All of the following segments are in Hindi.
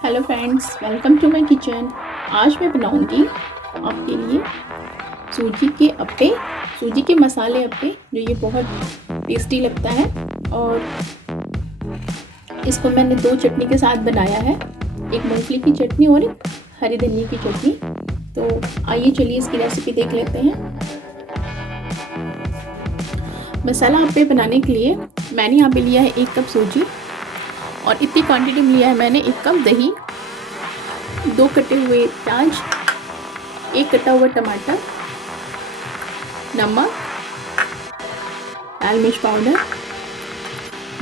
Hello friends, welcome to my kitchen. आज मैं बनाऊंगी आपके लिए सूजी के मसाले अप्पे, जो ये बहुत टेस्टी लगता है। और इसको मैंने दो चटनी के साथ बनाया है, एक मूंगफली की चटनी और एक हरी धनिया की चटनी। तो आइए चलिए इसकी रेसिपी देख लेते हैं। मसाला अप्पे बनाने के लिए मैंने यहाँ पे लिया है 1 कप सूजी, और इतनी क्वांटिटी में लिया है मैंने 1 कप दही, 2 कटे हुए प्याज, 1 कटा हुआ टमाटर, नमक, लाल मिर्च पाउडर,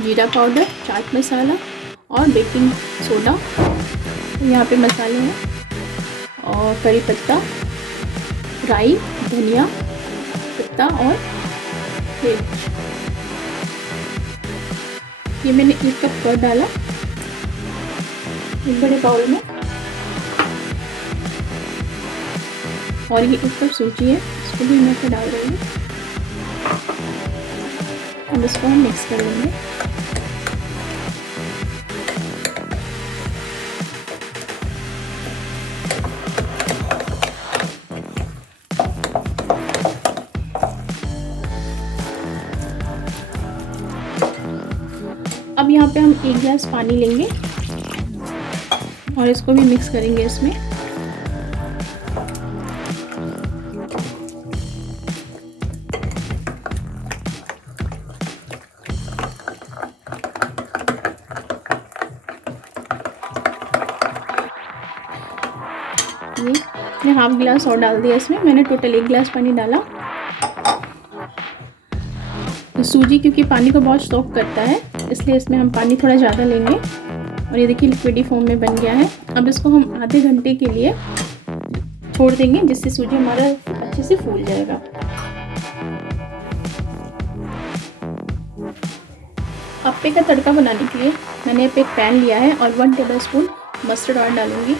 जीरा पाउडर, चाट मसाला और बेकिंग सोडा। यहाँ पे मसाले हैं, और करी पत्ता, राई, धनिया पत्ता और मिर्च। ये मैंने 1 कप कर्ड डाला एक बड़े बाउल में, और ये 1 कप सूजी है, इसको भी मैं डाल रही हूँ। अब इसको हम मिक्स कर लेंगे। अब यहाँ पे हम 1 गिलास पानी लेंगे और इसको भी मिक्स करेंगे इसमें। मैं हाफ गिलास और डाल दिया इसमें। मैंने टोटल 1 गिलास पानी डाला। तो सूजी क्योंकि पानी को बहुत सोक करता है, इसलिए इसमें हम पानी थोड़ा ज़्यादा लेंगे। और ये देखिए लिक्विडी फॉर्म में बन गया है। अब इसको हम आधे घंटे के लिए छोड़ देंगे, जिससे सूजी हमारा अच्छे से फूल जाएगा। अप्पे का तड़का बनाने के लिए मैंने एक पैन लिया है और 1 टेबलस्पून मस्टर्ड ऑयल डालूंगी,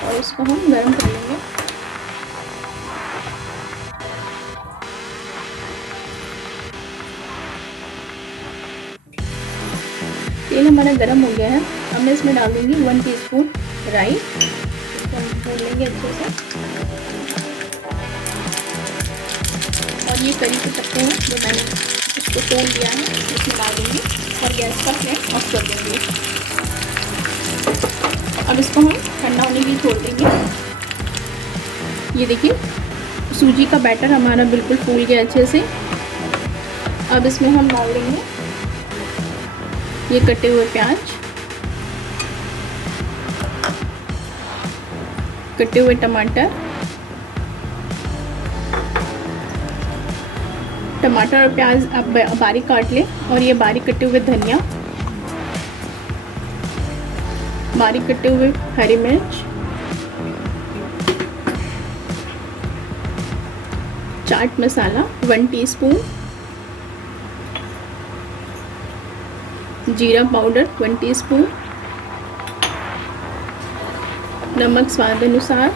और इसको हम गर्म कर लेंगे। तेल हमारा गर्म हो गया है। अब मैं इसमें डाल दूंगी 1 टीस्पून राई। इसको हम भून लेंगे अच्छे से। और ये करी के पत्ते हैं जो मैंने इसको तोड़ लिया है, इसमें डाल दूंगी और गैस का फ्लेम ऑफ कर देंगे। अब इसको हम ठंडा होने के लिए छोड़ देंगे। ये देखिए सूजी का बैटर हमारा बिल्कुल फूल गया अच्छे से। अब इसमें हम डाल देंगे ये कटे हुए प्याज, कटे हुए टमाटर और प्याज आप बारीक काट लें, और ये बारीक कटे हुए धनिया, बारीक कटे हुए हरी मिर्च, चाट मसाला 1 टीस्पून, जीरा पाउडर 1 टीस्पून, नमक स्वाद अनुसार,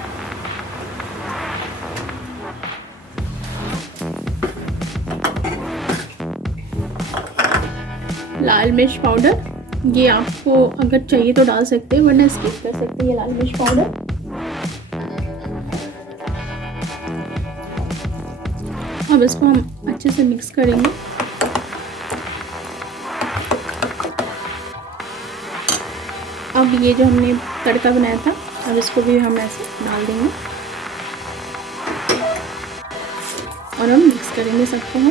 लाल मिर्च पाउडर। ये आपको अगर चाहिए तो डाल सकते हैं, वरना स्किप कर सकते हैं ये लाल मिर्च पाउडर। अब इसको हम अच्छे से मिक्स करेंगे। अब ये जो हमने तड़का बनाया था, अब इसको भी हम ऐसे डाल देंगे और हम मिक्स करेंगे सबको। हम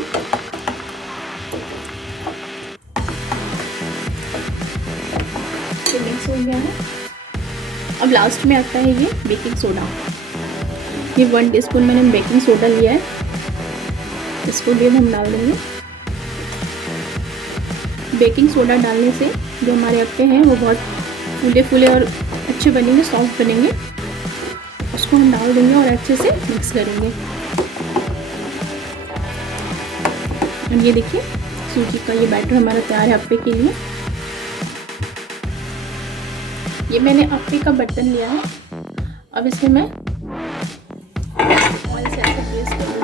तो मिक्स हो गया है। अब लास्ट में आता है ये बेकिंग सोडा। ये 1 टीस्पून मैंने बेकिंग सोडा लिया है, इसको भी हम डाल देंगे। बेकिंग सोडा डालने से जो हमारे अप्पे हैं वो बहुत फूले फूले और अच्छे बनेंगे, सॉफ्ट बनेंगे। उसको हम डाल देंगे और अच्छे से मिक्स करेंगे। और ये देखिए सूजी का ये बैटर हमारा तैयार है अप्पे के लिए। ये मैंने अप्पे का बर्तन लिया है। अब इसमें मैं ऑयल से ऐसे प्रेस करूँगी।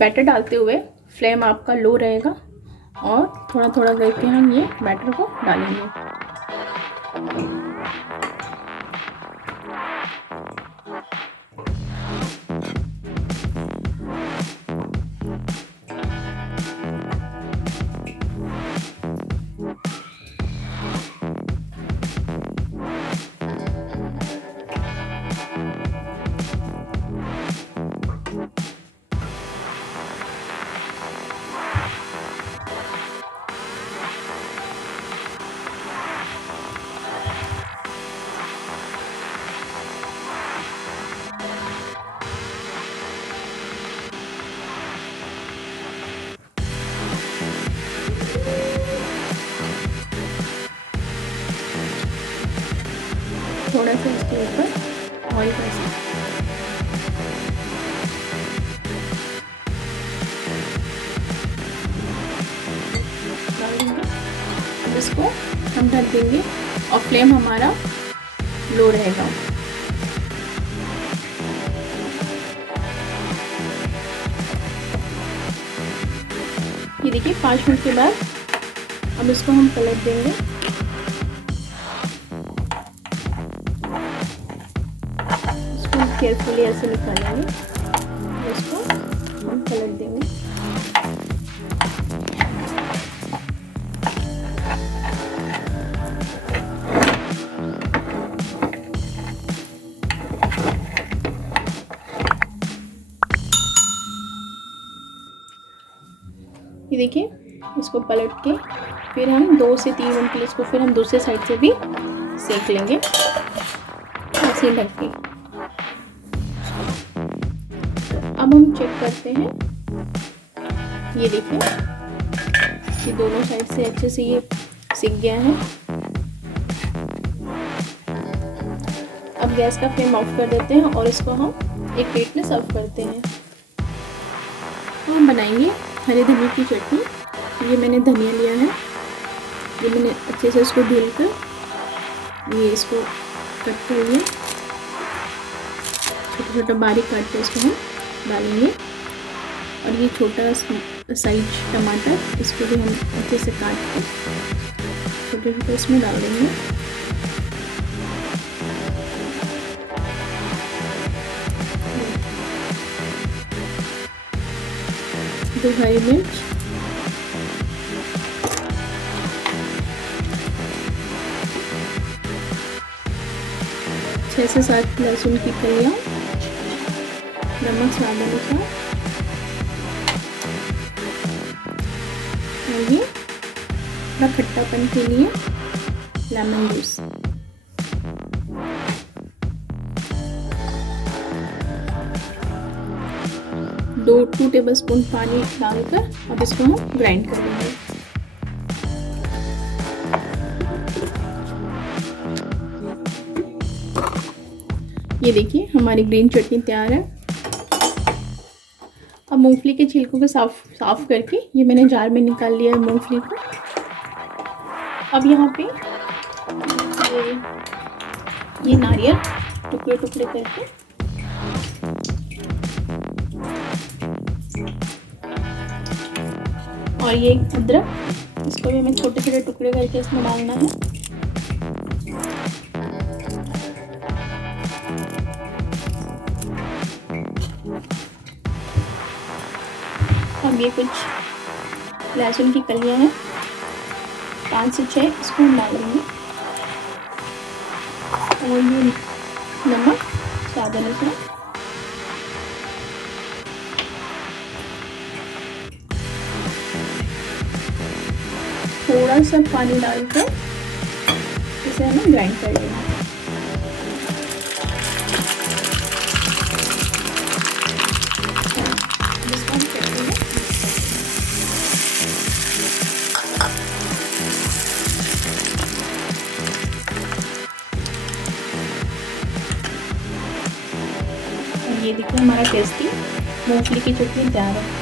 बैटर डालते हुए फ्लेम आपका लो रहेगा और थोड़ा थोड़ा करके हम ये बैटर को डालेंगे। थोड़ा सा इसके ऊपर ऑयल का डाल देंगे। अब इसको हम ढक देंगे और फ्लेम हमारा लो रहेगा। ये देखिए 5 मिनट के बाद अब इसको हम पलट देंगे। केयरफुली ऐसे निकालेंगे, इसको हम पलट देंगे। ये देखिए इसको पलट के फिर हम 2 से 3 मिनट के लिए इसको फिर हम दूसरे साइड से भी सेक लेंगे ऐसे ढक के। अब हम चेक करते हैं। ये देखिए ये दोनों साइड से अच्छे से ये सिक गया है। अब गैस का फ्लेम ऑफ कर देते हैं और इसको हम एक प्लेट में सर्व करते हैं। तो हम बनाएंगे हरे धनिया की चटनी। ये मैंने धनिया लिया है, ये मैंने अच्छे से इसको धुल कर ये इसको कट कर लिया, छोटा छोटा बारीक काट के इसको हम डालेंगे। और ये छोटा साइज टमाटर इसको भी हम अच्छे से काट के छोटे छोटे इसमें डाल देंगे। दो हरी मिर्च, छह से 7 लहसुन की कलियां, नमक स्वाद अनुसार, और ये थोड़ा खट्टापन के लिए लेमन जूस। दो 2 टेबलस्पून पानी डालकर अब इसको हम ग्राइंड कर देंगे। ये देखिए हमारी ग्रीन चटनी तैयार है। अब मूंगफली के छिलकों को साफ करके ये मैंने जार में निकाल लिया है मूंगफली को। अब यहाँ पे ये नारियल टुकड़े टुकड़े करके और ये अदरक इसको भी हमें छोटे छोटे टुकड़े करके इसमें डालना है। अब ये कुछ लहसुन की कलियां हैं, 5 से 6 इसको हम डालेंगे। और ये नमक स्वाद अनुसार, थोड़ा सा पानी डालकर इसे हमें ग्राइंड कर लेना है। ये देखिए हमारा टेस्टी मूंगफली की चटनी तैयार है।